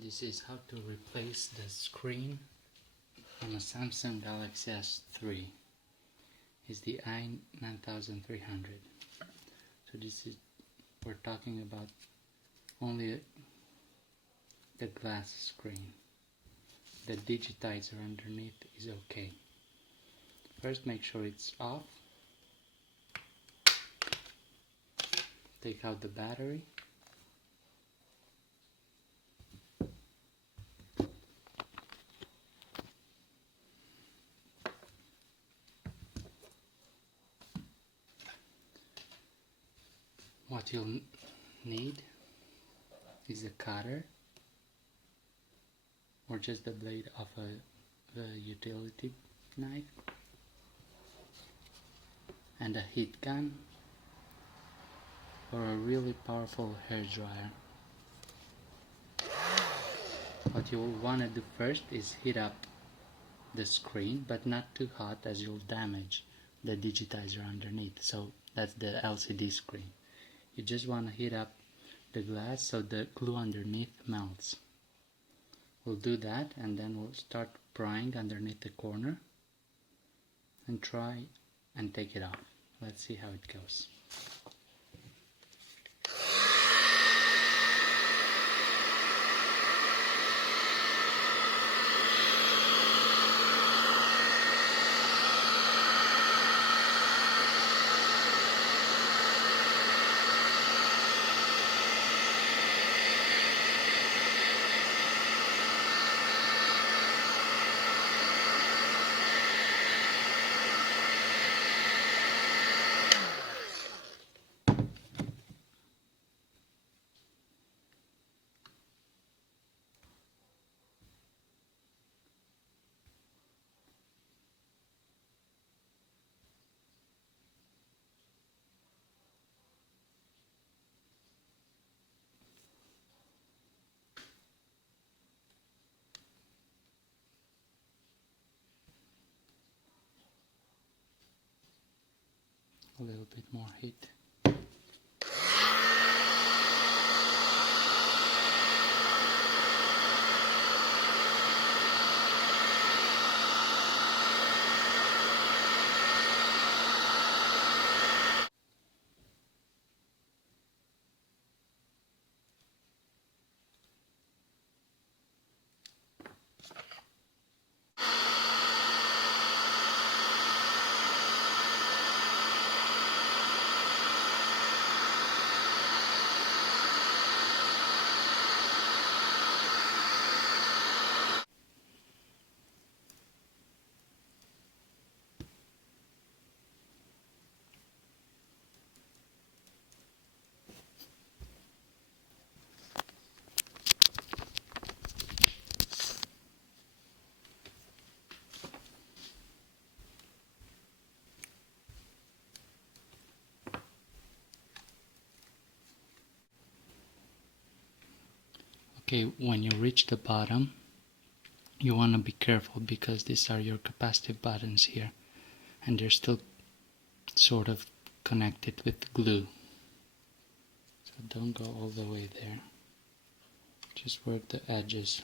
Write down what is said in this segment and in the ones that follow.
This is how to replace the screen on a Samsung Galaxy S3. It's the i9300. So we're talking about only the glass screen. The digitizer underneath is okay. First, make sure it's off. Take out the battery. What you'll need is a cutter or just the blade of a utility knife and a heat gun or a really powerful hair dryer. What you'll want to do first is heat up the screen, but not too hot as you'll damage the digitizer underneath. So that's the LCD screen. You just want to heat up the glass so the glue underneath melts. We'll do that and then we'll start prying underneath the corner and try and take it off. Let's see how it goes. A little bit more heat. Okay, when you reach the bottom, you want to be careful because these are your capacitive buttons here and they're still sort of connected with glue. So don't go all the way there. Just work the edges.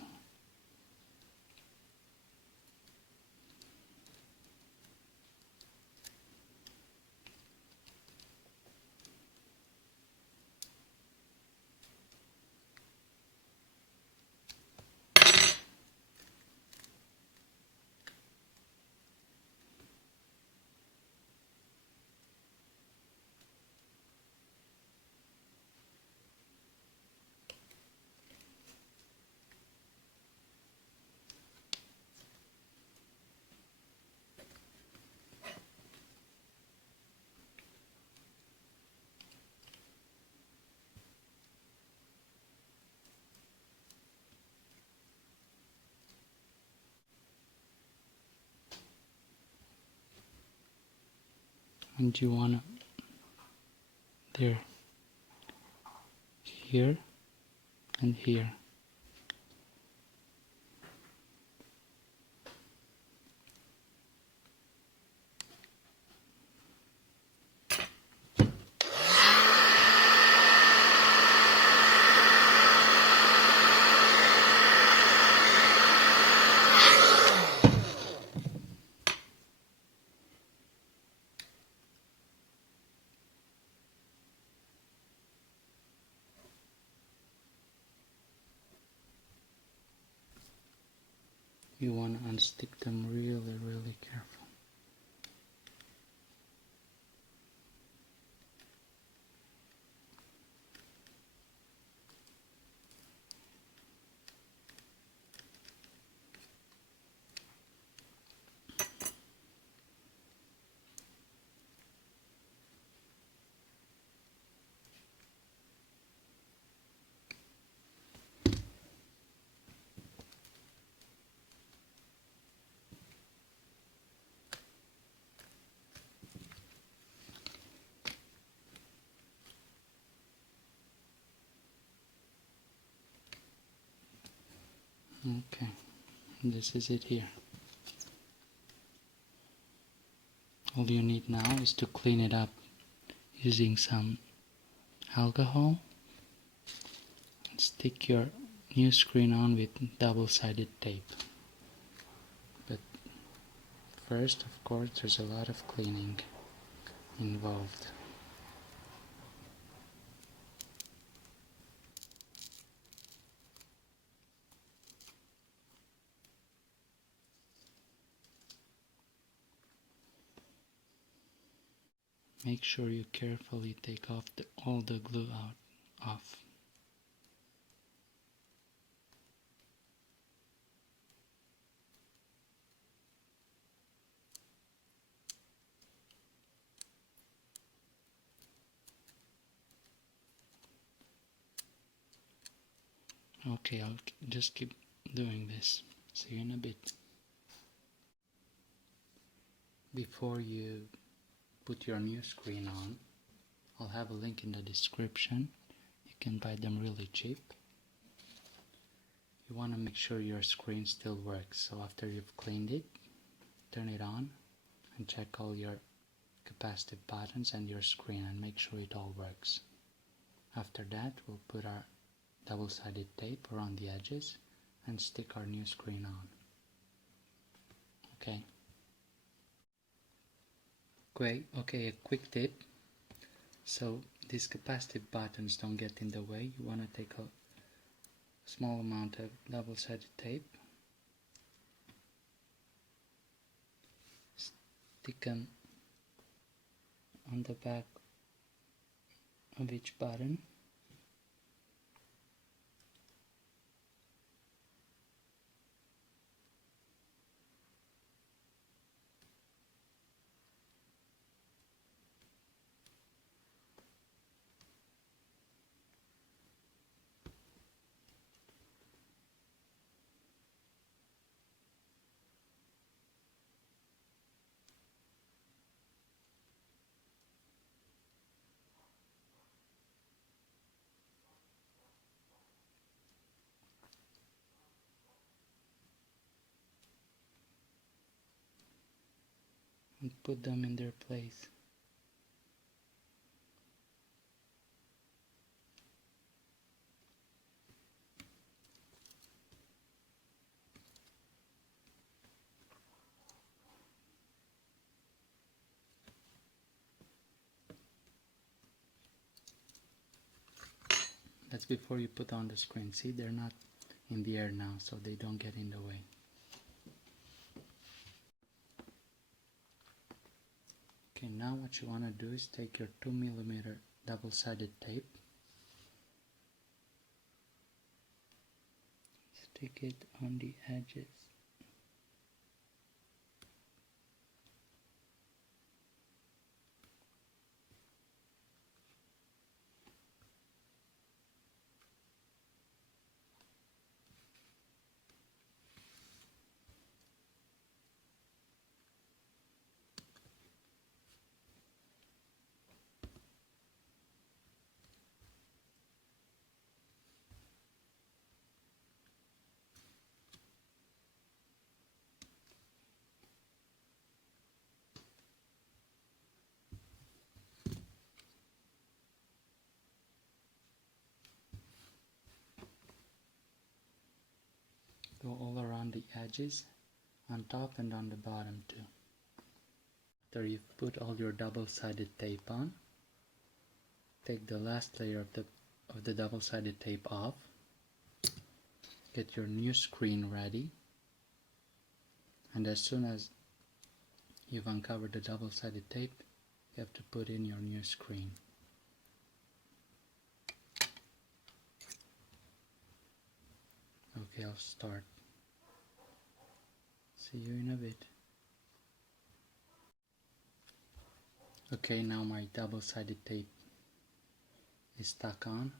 And you want to there, here and here. you want to unstick them really careful. Okay, this is it here. All you need now is to clean it up using some alcohol and stick your new screen on with double-sided tape. But first, of course, there's a lot of cleaning involved. Make sure you carefully take off all the glue off. Okay, I'll just keep doing this. See you in a bit. Before you put your new screen on, I'll have a link in the description. You can buy them really cheap. You want to make sure your screen still works, so after you've cleaned it, turn it on and check all your capacitive buttons and your screen and make sure it all works. After that, we'll put our double-sided tape around the edges and stick our new screen on. Okay, a quick tip. So these capacitive buttons don't get in the way. You want to take a small amount of double-sided tape, stick them on the back of each button, and put them in their place. That's before you put on the screen. See, they're not in the air now, so they don't get in the way. Okay, now what you want to do is take your 2mm double-sided tape, stick it on the edges. Go all around the edges, on top and on the bottom too. After you've put all your double-sided tape on, take the last layer of the double-sided tape off, get your new screen ready, And as soon as you've uncovered the double-sided tape, you have to put in your new screen. Okay, I'll start. See you in a bit. Okay, now my double-sided tape is stuck on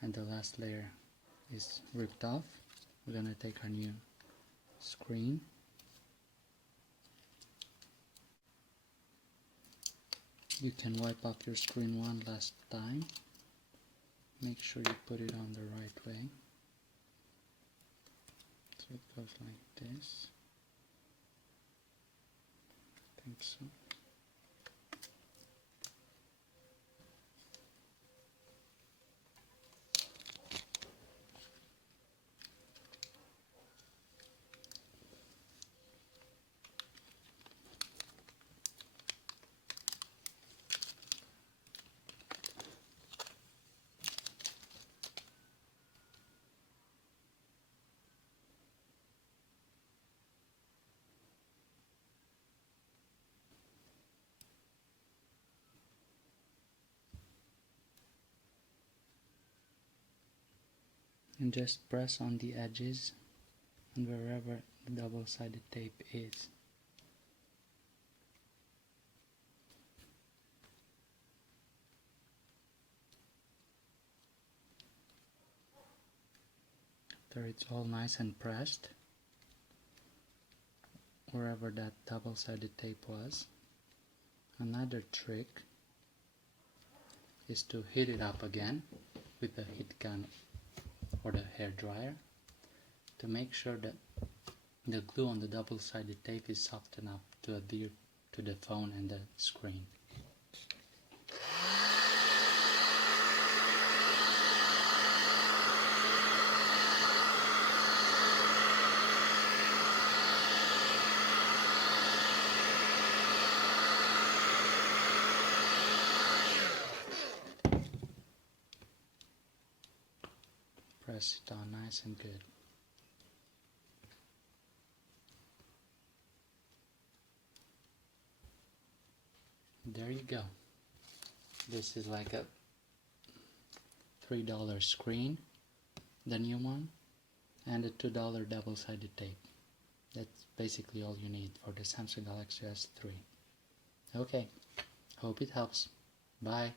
and the last layer is ripped off. We're gonna take our new screen. You can wipe off your screen one last time. Make sure you put it on the right way. So it goes like this. I think so. And just press on the edges and wherever the double-sided tape is. After it's all nice and pressed, wherever that double-sided tape was, another trick is to heat it up again with the heat gun or the hair dryer to make sure that the glue on the double-sided tape is soft enough to adhere to the phone and the screen. Press it on nice and good. There you go. This is like a $3 screen, the new one, and a $2 double-sided tape. That's basically all you need for the Samsung Galaxy S3. Okay, hope it helps. Bye.